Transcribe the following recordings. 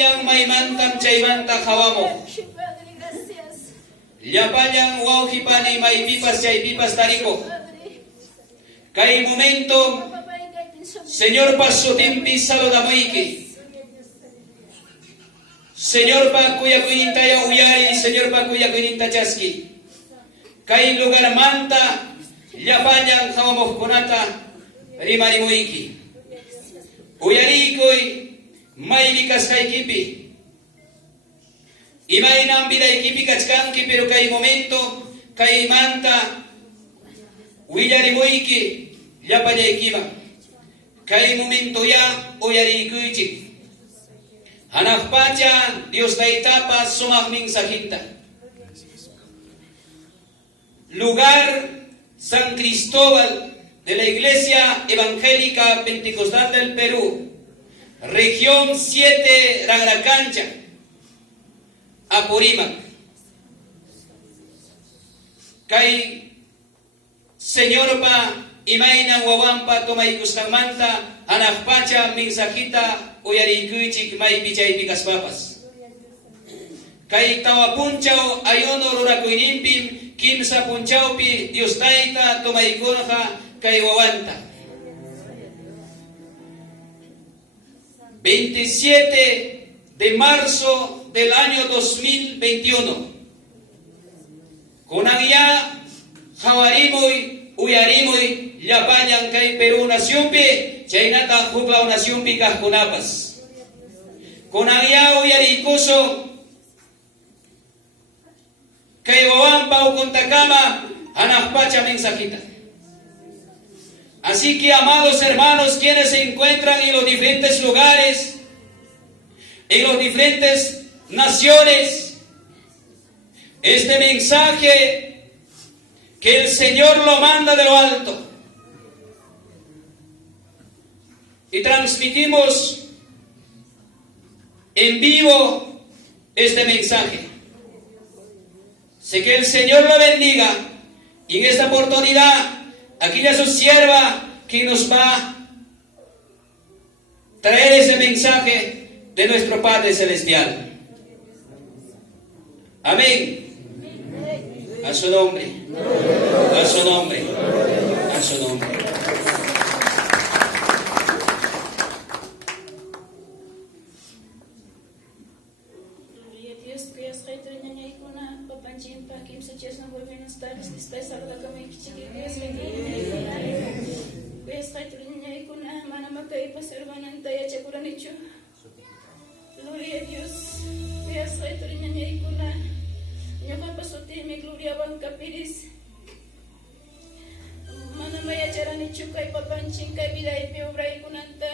Llapallan maymantam chaymanta hawamo. Padre, gracias. Llapallan wawqipani maypipas chaypipas tariko. Padre. Kay momento, Papá, Señor pasotimpi saludamoiki. Señor pa kuya kuninta ya uyari, Señor pa kuya kuninta chaski. Kay lugar manta, llapallan hawamojkonata rimarimuiki. Uyarikoy maybikas kaykipi. Imaynam vidaykipi kachkanki, pero kay momento, kay manta, uyarimuiki, llapallaykiman. Kay momento ya uyarikuychik. Hanakpacha Dios taitapa sumagming sakinta. Lugar San Cristóbal de la Iglesia Evangélica Pentecostal del Perú, región 7 Ragracancha, Apurímac. Kay Señor pa imaynan wawampa tomaykuskamanta hanakpacha minsakita uyarikuychik maypi chaypi kaspapas. Kay tawa punchaw ayuno rurakuyninpim kimsa punchawpi Dios tayta tomaykunqa kay wawanta. 27 de marzo del año 2021. Kunangya hawarimuy uyarimuy llapallan kay Perú nasyonpi chaynata huklaw nasyonpi kajkunapas. Kunangya uyarikuso kay wawampa ukuntakama hanakpacha mensajita. Así que, amados hermanos, quienes se encuentran en los diferentes lugares, en las diferentes naciones, este mensaje que el Señor lo manda de lo alto y transmitimos en vivo este mensaje. Sé que el Señor lo bendiga y en esta oportunidad aquí ya su sierva que nos va a traer ese mensaje de nuestro Padre Celestial. Amén. A su nombre. A su nombre. A su nombre. Gloria a Dios, que es rey de ñaña y cuna, papanchín, pa, kim se chesna, buenas tardes, que está salda, que me chique, que es rey de ñaña y cuna, que es rey de ñaña y cuna, manamaka y paservananta, y achapuranicho. Gloria a Dios, que es rey de ñaña y cuna, ñoca pasote, mi gloria banca piris. Manamaya charanicho, que papanchín, que vida y peobra y kunanta.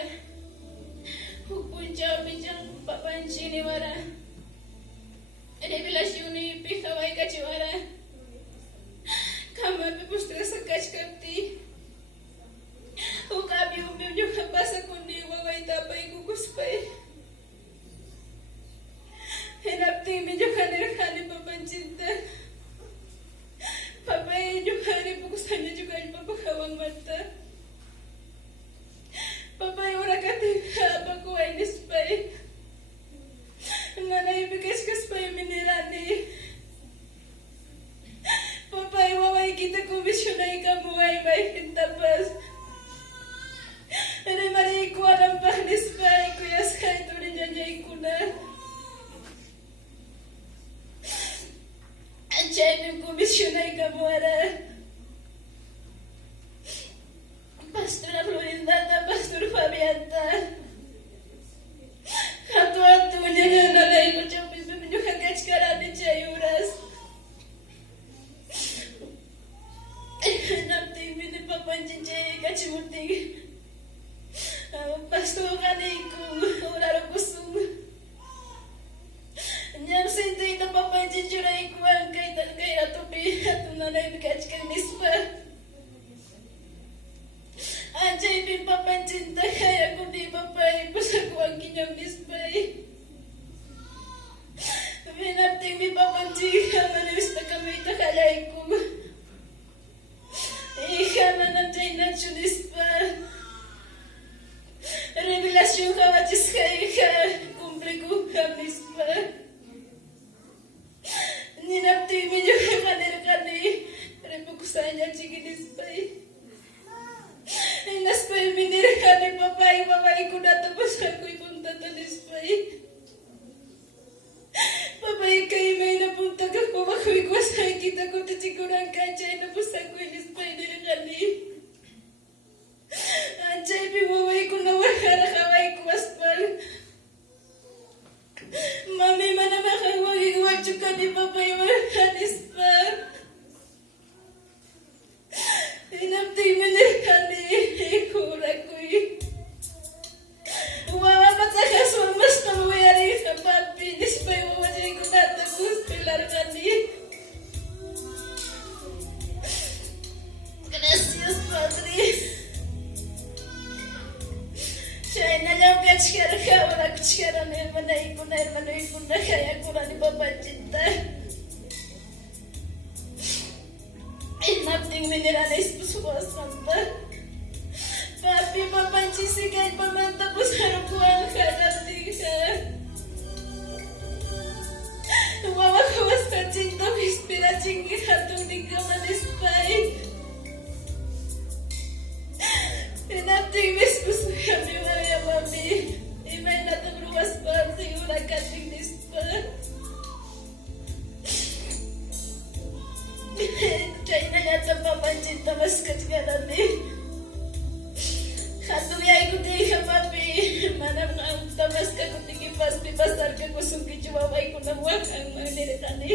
Hukuncha, pijan, papanchín y vara. Revelación y pija vai cachivara. Kama pe postre sa kachkapti. O kabi umim yo kapasa kundi wawai tapay kukuspay. Henapti mi yo kaner khani papanchinta. Papay yo khani pukusanya yo kani papakawang mata. Papay ora kati pakuway nispay. Nanay bigas kaspay minirani. Papay waway kita komisyonay kamuway bay hintapas. Ere maray ko alam bahnis bay kuya skay tuli nyanyay kuna. Anchay ng komisyonay kamuwara. Pastor Florinda, Pastor Fabianta. Atu-atu niya nanay ko siya pinyo kagach karani chayuras. Napting mini papanjin chay kachimuting. Pasto kanay ko uraro kusung. Nyam sintay na papanjin churay ko ang kay ratupi at nanay kach kay ko titigurang kacay na busak ko inis pa inirikali. Anjay biwaway ko na wakara kaway ko aspal. Mami mana makawagi wajukan ni papay wakanis pa. Inapti minirikali ikura ko'y. Umawapat sa kaswamas na mawayari sa papi. Nispay mawajay ko natagos pilar kani. Gracias, Padre. China lang kachkara ka, wala kachkara na hermano ikuna, kaya ko na ni Papa Cinta. Inapting minirana ispuso ko santa. Papi, papanchisi kahit pamantapos harapuan ka, nating ka. Umawakawas ka, Cinta, ispira, chingi, hatong di ka malispay. Inapting mispuso kami, mami. Imay na itong ruwas pa, siguro kating nispa. China yata papansin tamas kachkarani. Hatong yay ko di ka, papi. Manam na ang tamas ka kung tigipas, pipasar ka kusong kichumaway ko na wak ang mga niritani.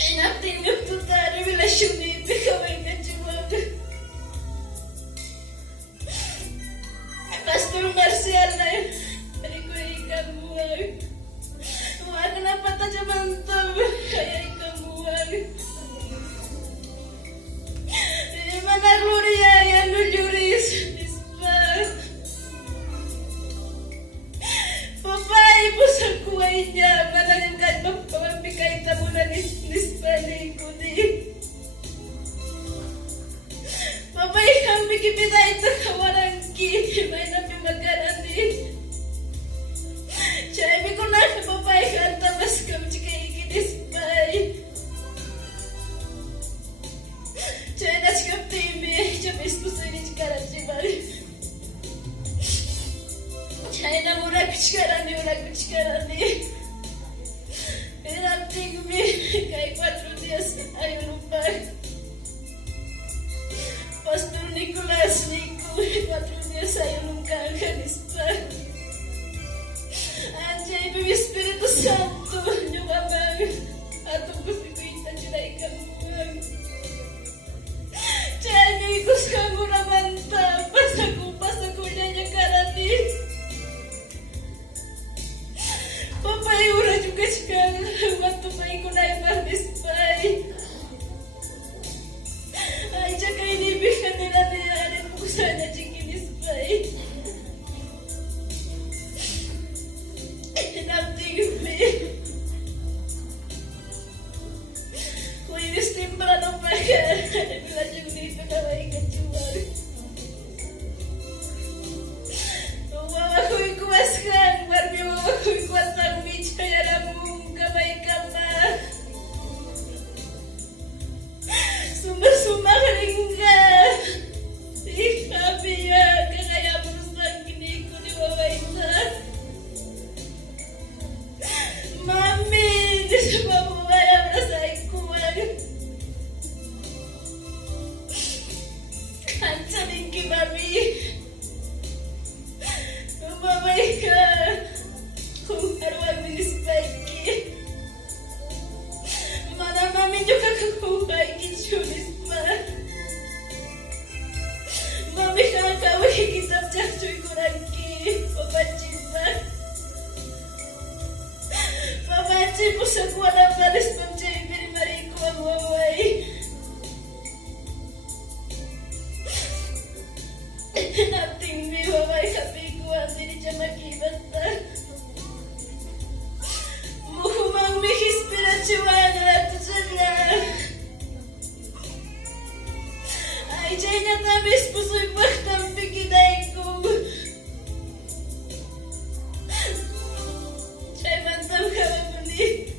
Inapting yung tutari, relasyon ni Ibigaway ka chumawag. Pastor Marcial na yun. Hindi ko ikamuwag. Huwag na patajamantab. Kaya ikamuwag. Manaruriya yan lujuris. Ispa. Papay po sa kuway niya. Manalim kahit magpapamikay tamunan nispa ni Kudi. Papay kang bikipita ito kawarang ki. May napimagarani. Sabi ko na papay kang tabas kam chika ikinispay. China chikap timi. Chabis po sa ini chikaran chibari. China mura kuchkarani. Inapting mi. Kay 4 días ayaw lupa. Pastor Nicolas Nico, 4 días ayaw lumkakanispa. Anjay, Bibi Espiritu Santo, yung amang atong kusikuitan nyo na ikamuang. Chay, gusto ko naman ta, pasaku niya karani. Papayura juga siya, matupay ko na ibang-ispay. Ay, tsaka inibigan nila nilanin ko sana chikinisπay. Inapting me. Kung inistimpa ng pagka, nila siyang dito na may kachuwag. Umawakoy kuwas kang, marmi umawakoy kuwas ng mitya, yaram mong kamay ka pa. Sumasumakaling ka. Ikabi yan. Kaya mo sa kiniko ni Wawaita. Mami, di sa mabumayang na sa ikuwan. Ansanin ki, Mami. Umamay ka. Kung arwang minispay ki. Mana mami nyo kakakuhay kitsunis pa. Mami kakaway kitap jaksoy kurang ki. Papansin pa. Papansin mo sa kuwa ng palis pang chay pirimari ko ang waway. Nating mi waway kapi ko ang dini siya makibat na. Mukhang may inspirasyon at sila. Ay, dyan na tamis puso'y pagtampig inay ko. Siya'y mantam ka mamuni.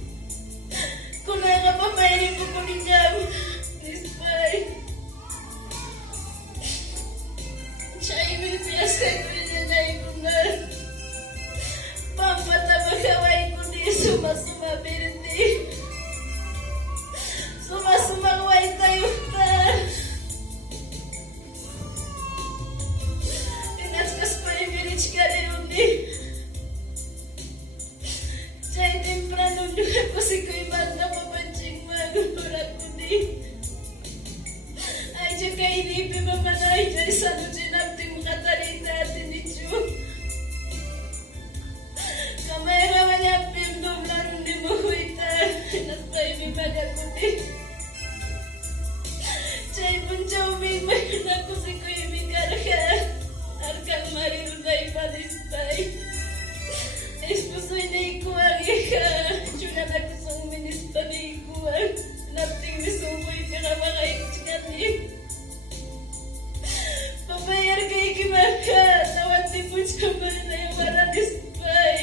ni. Jai temprano juga ko si Kuy Banda papancing magulura ko ni. Ay jay kay inipi mamanay jay sa nujinapting makatarita atin ni Chu. Kamay raman niya pimdom laro ni Muhuita. Natay mi ko ni. Jai puncaw mi na ko si Kuy Mikaraka. Arkang marirunay palispay. Esposoy na ikuwang ika. Tuna na kusong minispa na ikuwang. Napting misumoy ka na mga ikchikani. Pabayar kay kimaka. Tawad ni punca man na yung maranispay.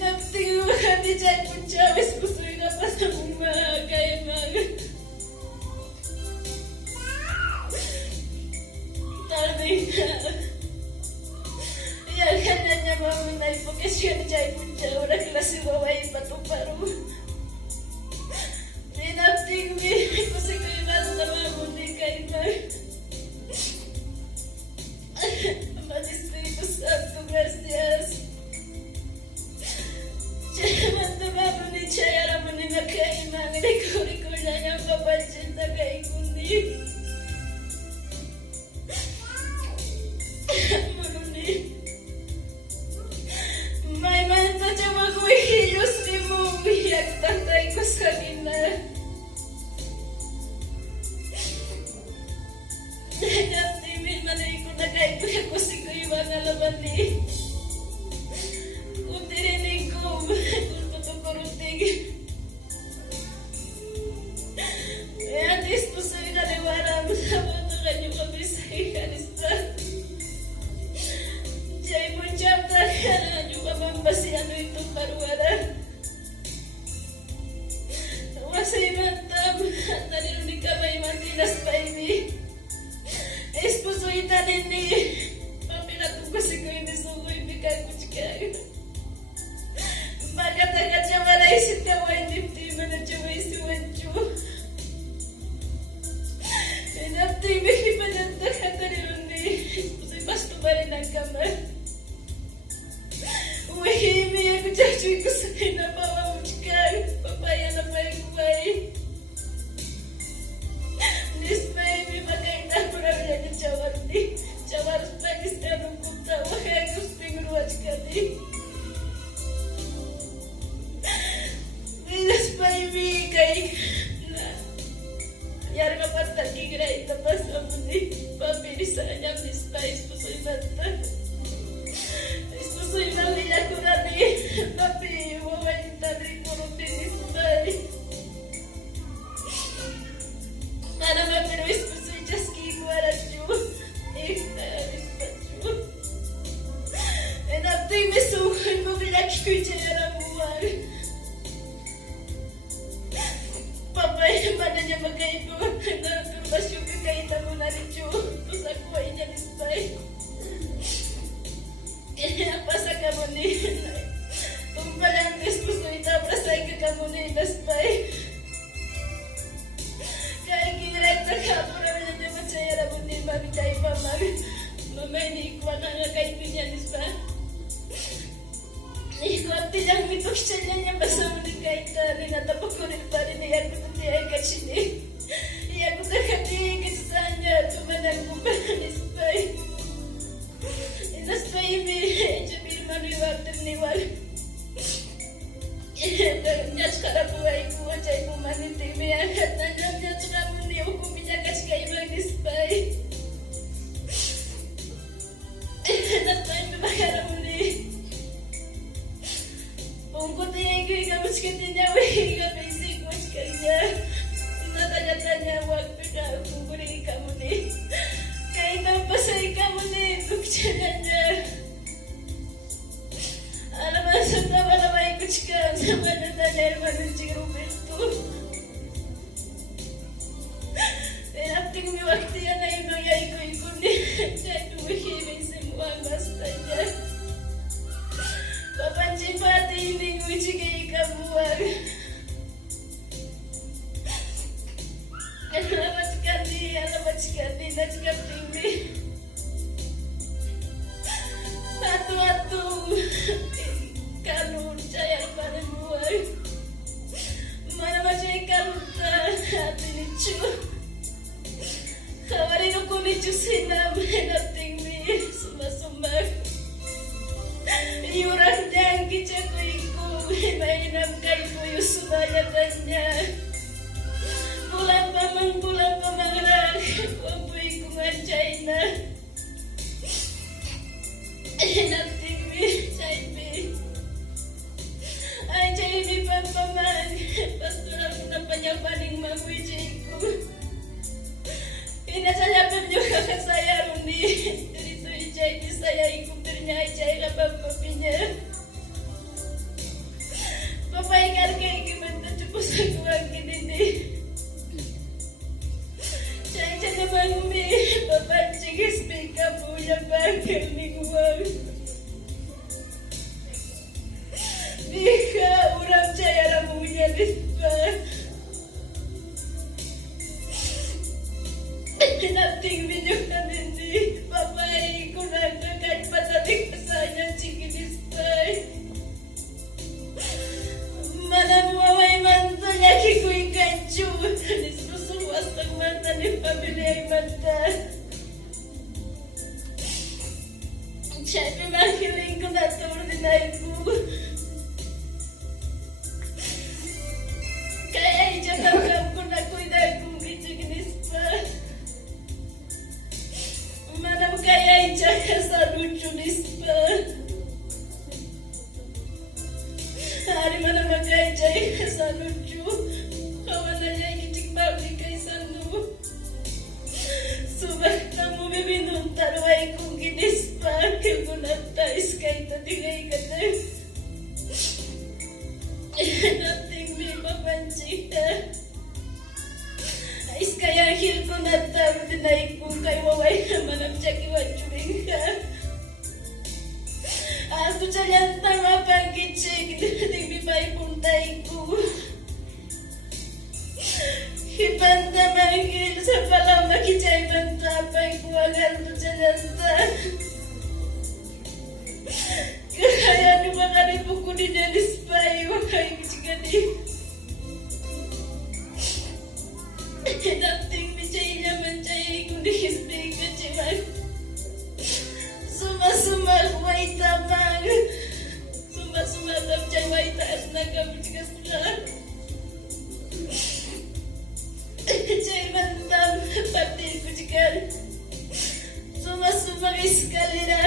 Napting mga ni Jai punca. Esposoy na pa sa mga kaya mga. Tarday na. Yan niya mamunay po kasi yan Jai punca. Orang klase waway patuparu. Dinapting mi. Kasi ko iman na mamunay kay Mar. Madistrito Santo, gracias. Chaman na mamunay Jai. Aram mo ni makaimang. Riko-riko na niyang papansin na kay kundi. May manta siya magwihilos ni mo. Umiyak tatay ko sa kina. Naptimin manay ko na kahit ko si Kuy mga laban ni. Kung tirinig ko, kung tutukurutig. Kaya dispo sa ikaliwaram sa mga kanyang kabisay kanista. Jai punca takkan juga membasi anu itu paruara. Wasai mantap tadi unika mai mantinas baby. Esposo itanini. Pamela tuko siku ini sungguh bika kucika. Maka takkan jamara isit kawai nipti mana coba isi wancu. Nafti biki pajantak tadi undi. Esposo pastu bari nang kamar. Wahimi aku cacuy ko sa kinabawa mo chikay. Papaya na pa yung bay. Nispay mi maganda ko na rin yung jawar di. Jawar sa istanong punta. Wahaya gusting ruwaj ka di. Nispay mi kay yar nga patagi gira itapas mo di. Pabilis sa kanyang nispay. Pusoy bata. Soy malilla kurani, tapi wawai tadi kurutin isbay. Mana mapiro ispusoy jaski kuaraju, isbaju. Enapting misukoy mo bilaki ko'y chayara muwag. Papay mana niya magkaibo, naturbasyo ka kaita mo na rin siyo. Tusak ko ay niya isbay. Pasa kamu ni, tumpalan diskus kita berasai ke kamu ni daspai. Kaya kira terkabur aja percaya rabu ni babi cai pamar, mama ini kuat nggak kayak punya dispa. Nih kuat tidak mituk cayanya bersama ni kaita ni nata pakurik tadi ni aku tu dia kat sini. Iya aku terkati kesannya cuma nak bukan dispai. Daspai mi jabir maniwag terniwag. Nyat kara buhay ko chay mo maniti mi akat na nyat na mo ni ako minyakas kay mag dispai. Natay mi bakara mo ni. Ungkot niya kay kamus kita niya wih ka basic watch kaya. Natagatan niya wag pika kuguri ka mo ni. Kaya napasay ka mo ni tukchanan niya. Alam mo, sa tawa-lamay ko chika sa mananalir manuncing Roberto. Pinapting mi wakti yan na yung mga iko-iko ni. Diyan duhiming semua basta niya. Papancing pati hindi ko chika ikabuwag. Alamat ka ni, natsikapting mi. ning wag. Ika urang jaya ramunya nispa. Nothing menyukan ini. Bapak ko nagkakait pataling kasanya chikinispai. Manamaway manta niya kikuy kanchu. Nispusulwas ng manta ni pamilya ay manta. Siyempre makiling ko na turinay ko. Kaya itatangkap ko na kuiday kong kichikinispa. Manam kaya ijaka sa luchunispa. Hari mana magay jay sa luchu. Kawan na niya kitik babli kay sandu. Subak na mo bibinong tarway kong ginispa. Kigunatais kay tatingay ka na. Nothing may mapanchita. Ais kaya hil ko na taro dinay ko kay waway na manamchak iwachuring ka. Aku jalan tama pagkitsik, di may puntay ko. Hipanta magil sa pala makichay mantapay ko agal ko jalan ta. Kaya ni mga ribuko ni Dennis Pai, wakay kichigani. Dating bichay naman chay kundi hisbay kachiman. Suma-suma way tamang. Suma-suma damchay way taas na kabichigas na. Chay mantam pati kuchikan. Suma-suma iskalira.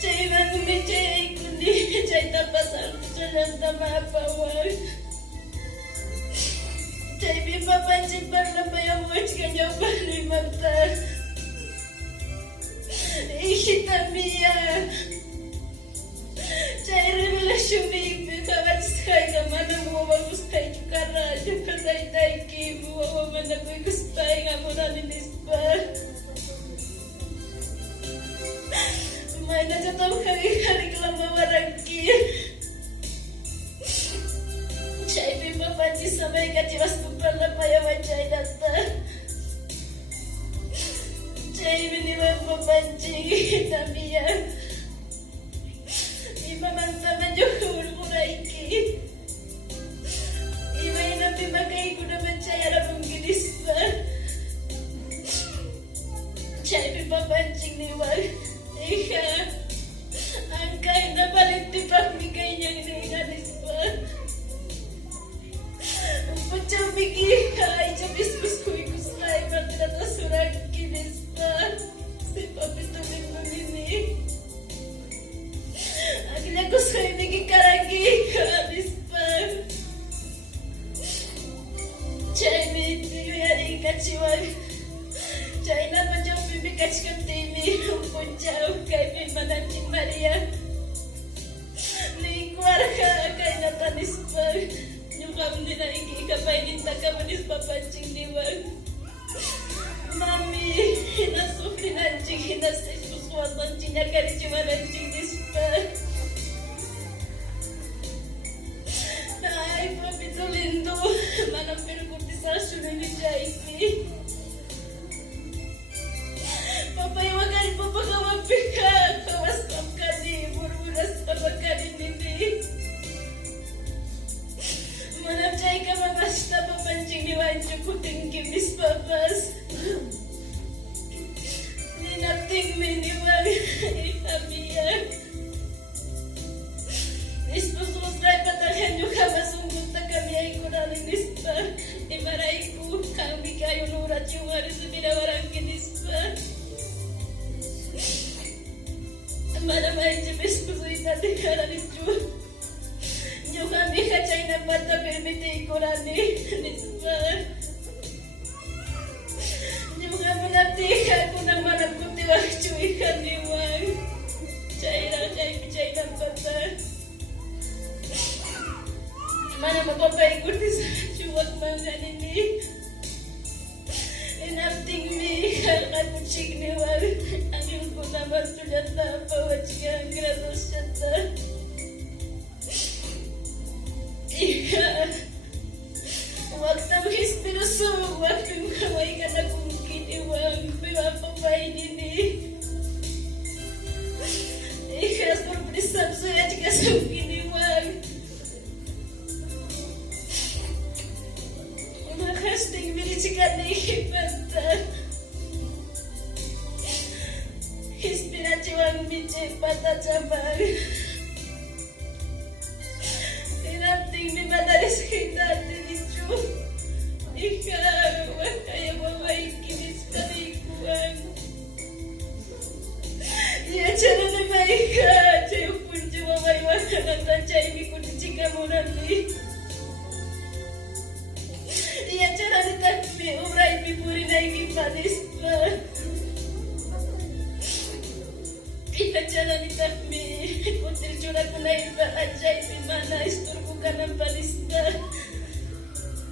Chay manumi chay kundi chay tapasal jalan tamapawag. Chay bipapansin parla pa yung words kanya palimanta. Ikitamia. Chay revelasyon bibi kawan skay naman ang mawagustay kara. Yung katay-tay kimu wawaman na ko'y gustay nga mo na ninispa. May natatang kari-kari lang mawarangki. Chay bipapansin sa may kachiwas ko parla pa yung chay data. Chay biniwan mo pancing Tamia. Iba man taman yung hulkuraiki. Iba inapimagay ko naman chay alam mong ginispa. Chay bipapancing niwag. Ika. Ang kain na balintipag migay niyang inanispa. Pucang bigi ka. Ichabiskus ko ikustay. Matratasuran kinispa. Si papitumin mo nini. Ang lagos ko ibigi karagi ka. Nispa. Chay miti yari kachiwag. Chay na pa diyang bibigach ka timi. Pucaw kay Pimanancing Maria. Likwar ka kay natanispa. Nyukam din na ikikapay ninta ka manispa pancing diwag. Mami, hinasufri nancing hinasay suswatan cinya karichiwa nancing nispa. Ay, papitulindo. Manang perkurtisasyon ni Jaisi. Papaywagan po pagkawapi ka. Kawasam ka ni. Murmuras ka magkanin nini. Manapchay ka mamasta papancing ni Wancho kuting kimis papas. Ninapting miniwag. Itamia. Ispususray patagan nyo ka masunggot na kami ay kuraling nispa. Imaray ko kami kayo nurat yung hari sa binawarang kinispa. Malamay jibis ko sa itatikaran ni Jun. Nyo kami kachay na mata permiti kurani nispa. Nyo kami natika ko na manap ko tiwag chuwi kaniwag. Chay na chay na mata. Mana mapapay ko sa chuwag mga nini. Inapting mi kalkapuchig ni matulata pawajiga gradosyata. Ika, waktu hispirusu, waktu kawai kana kungkini wang pipapapay nini. Ika, surprisam saya jika sungkini wang. Makasting bilichikan na ikipanta. Hispirachiwang michi patachabang. Tinapting ni madalis kita tinichu. Ikaw, kaya mamayikinis talikuan. Iya cara na maika. Chayo punjo mamaywakan ang tachay mi kunichika murali. Iya cara na takmi umray pipuri na ikipanis pa. Iya cara ni takmi putil cura ko na iba ajay pimana isturko ka ng palista.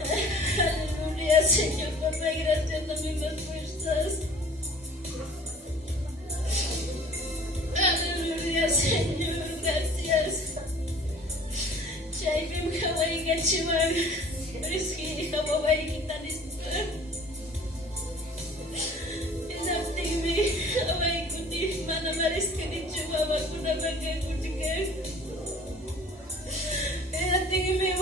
Hallelujah, Señor, Padre, gracias, dame más fuerzas. Hallelujah, Señor, gracias. Chay pim kaway gachiwag. Rizki kaway kita nispa. Inapting mi kaway kundi mana maris ka ni chumawa ko na bagay kutika.